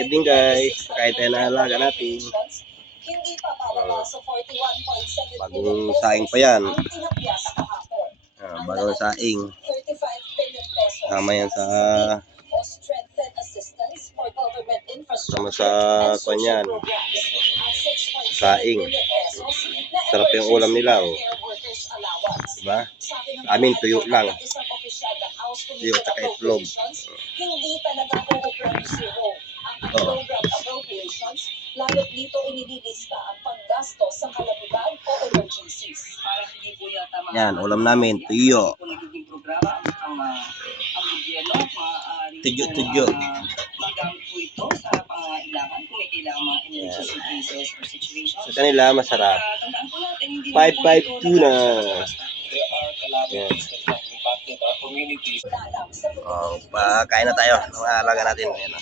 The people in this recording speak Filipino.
Evening guys, kahit tayo na alaga natin. Bagong saing pa yan. Bagong saing. Tama yan sa kanyan. Saing. Sarap yung ulam nila, oh. Diba? Amin tuyo lang. Tuyo at saka itlog. Hindi talaga kukumpronsiho ang program appropriations, lalo dito inililista ang panggasto sa kalamidad o emergencies. Para hindi po yata yan, ulam namin, tuyo. nagiging programa ang gobyerno, Tuyo. magamit po ito sa pangangailangan kung may kailangan mga emergency cases or situations. Sa kanila, masarap. Tandaan po natin, hindi 552 na. Yan. Kain na tayo. Ang alaga natin. Ayan,